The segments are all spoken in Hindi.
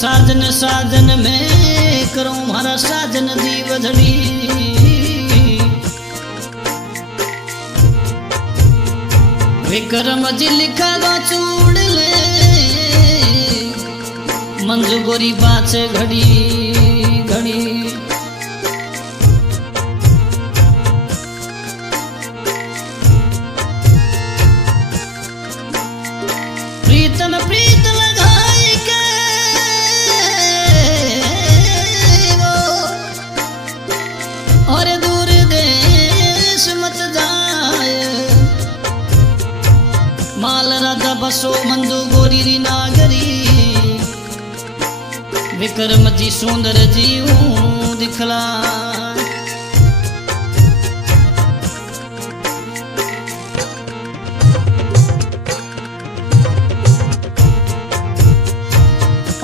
साजन साजन में करूं मारा साजन दी वधड़ी विक्रम जी लिखा दो चूड़ ले मंजू गोरी बात घड़ी घड़ी प्रीतम प्रीत लगाई के वो और दूर देश मत जाए माल राधा बसो मंजू गोरी री नागरी विक्रम जी सुंदर जीव दिखला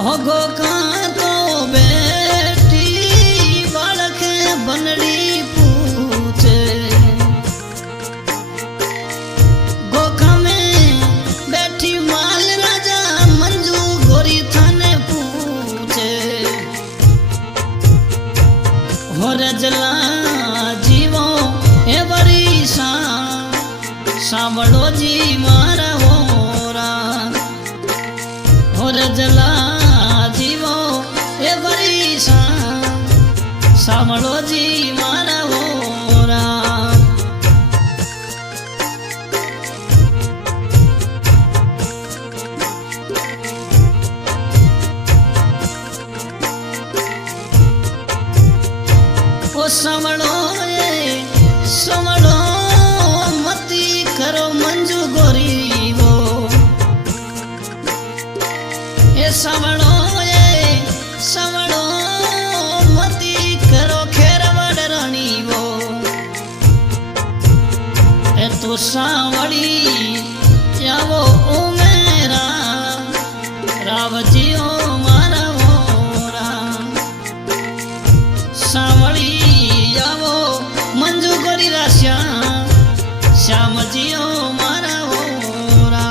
होगो का तो बेटी बालक बनड़ी पूछे गोखा में बैठी माल राजा मंजू गोरी थाने पूछे हो रजला जीवो ए बरी सांवड़ो जी मारा होरा हो रजला सामलो जी मारा होरा ओ सामलो मती करो मंजू गोरी वो ए सामलो तो सांवड़ी यावो ओ मेरा राव जियो मारा होरा सांवड़ी यावो मंजू गोरी राश्या श्याम जियो मारा होरा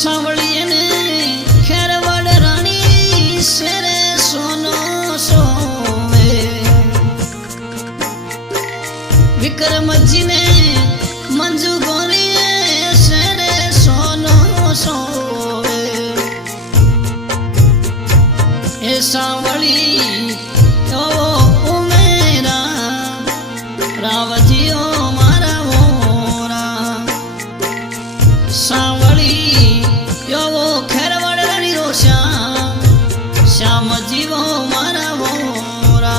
सांवड़िए ने खेरवड़ रानी सेरे सोनो सोवे विक्रम जी ने मंजू गोरी सेरे सोनो सोवे ए सांवड़ी ओ मेरा राव जियो मारा होरा सांवड़ी श्याम जीवो मारा होरा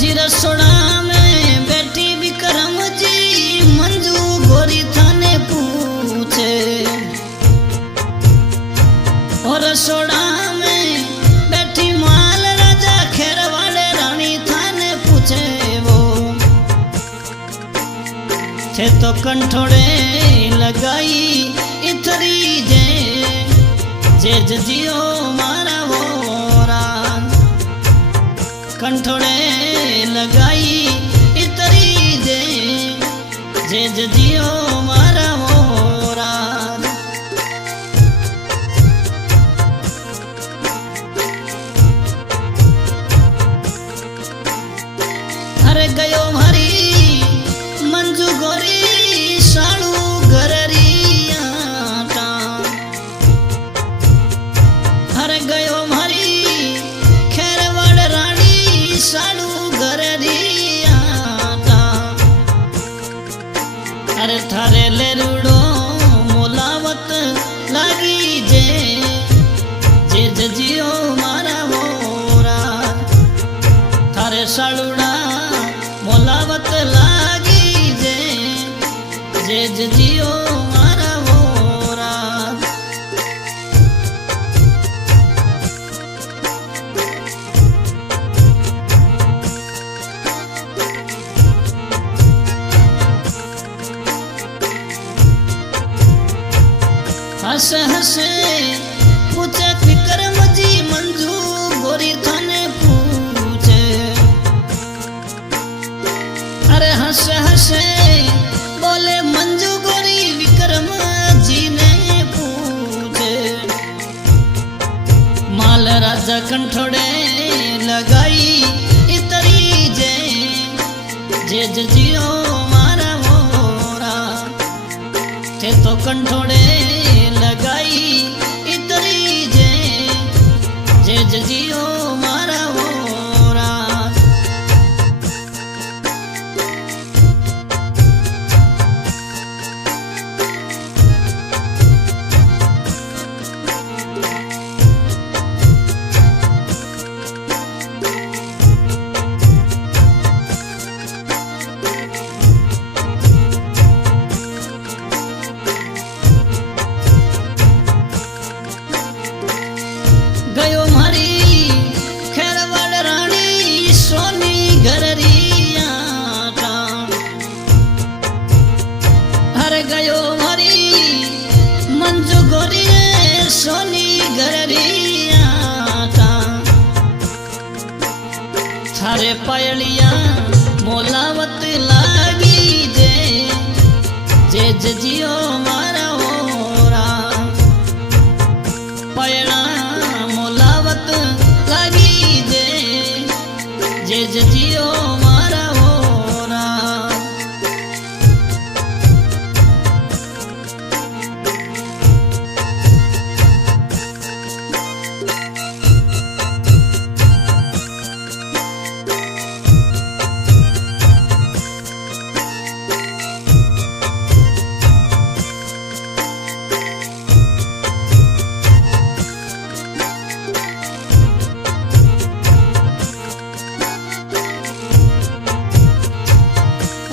जी रसोड़ा में बैठी विक्रम जी मंजू गोरी थाने पूछे और रसोड़ा में बैठी माल राजा खेरवाड़े रानी थाने पूछे वो थे तो कंठोड़े लगाई इतरी जे जियो मारा होरा कंठोड़े लगाई इतरी जे जियो मारा होरा अरे गयो हरी मंजू गोरी साड़ू गररिया अरे थारे लेरुड़ो मोलावत लागी जे जे जजियो मारा मोरा थारे सालुड़ा मोलावत लागी जे जे जजियो मारा मोरा हसे हसे पूछे विक्रम जी मंजू गोरी थाने पूछे अरे हसे हसे बोले मंजू गोरी विक्रम जी ने पूछे माल राजा कंठोड़े लगाई इतरी जे जे जियो मारा मोरा थे तो कंठोड़े लगाई इतरी जे जजियो मारा मोरा गयो मारी खेरवाड़ रानी सोनी घररिया हर गयो मारी मंजू गोरी सोनी घररिया थारे पायलिया मोलावत लागी जे जजियो मारा होरा पायला लागी जे जजियो मारा होरा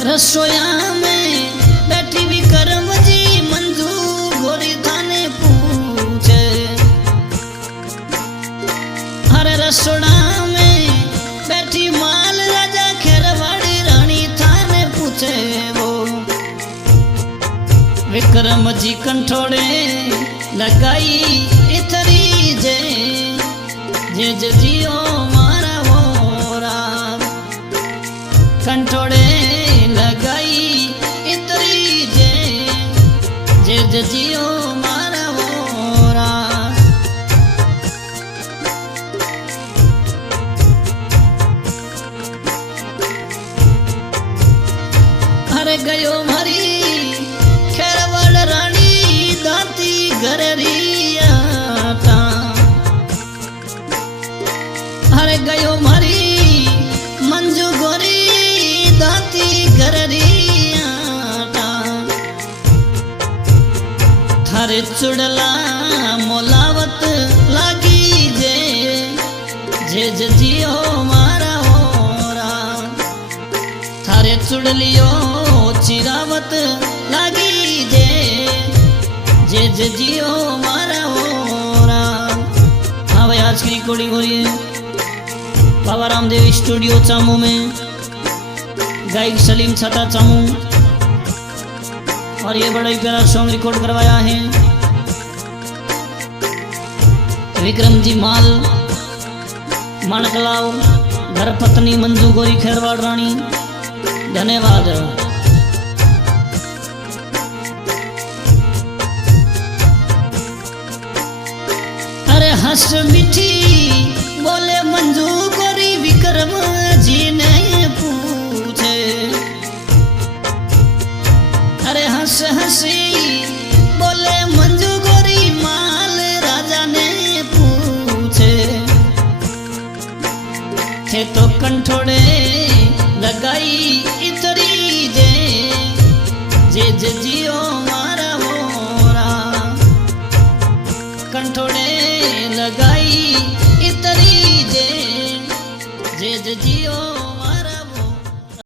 रसोया में बैठी विक्रम जी मंजू गोरी थाने पूछे हर रसोड़ा में बैठी माल राजा खेरवाड़ी रानी थाने पूछे वो विक्रम जी कंठोड़े लगाई इतरी जे जजियो मारा मोरा कंठोड़े लगाई इतरी जे जजियो मारा मोरा अरे गयो मारी खेरवाड़ रानी दाती घररिया अरे गयो मारी मंजू गोरी दाती घररिया थारे चुड़ला मोलावत लागी जे जजियो मारा होरा थारे चुड़लियो चिरावत लागी जे जजियो मारा होरा हाँ भाई आज की रिकॉर्डिंग हो रही है बाबा रामदेव स्टूडियो चामू में गायक सलीम छता चामू और ये बड़ा ही प्यारा सॉन्ग रिकॉर्ड करवाया है विक्रम जी माल माणकलाव घर पत्नी मंजू गोरी खेरवाड़ रानी धन्यवाद। अरे हंस मीठी बोले मंजू गोरी विक्रम जी ने पूछे अरे हंस हंसी बोले मंजू गोरी माल राजा ने पूछे थे तो कंठोड़े लगाई इतरी જે જીઓ મારા મોરા કંઠોડે લગાઈ ઇતરી જે જીઓ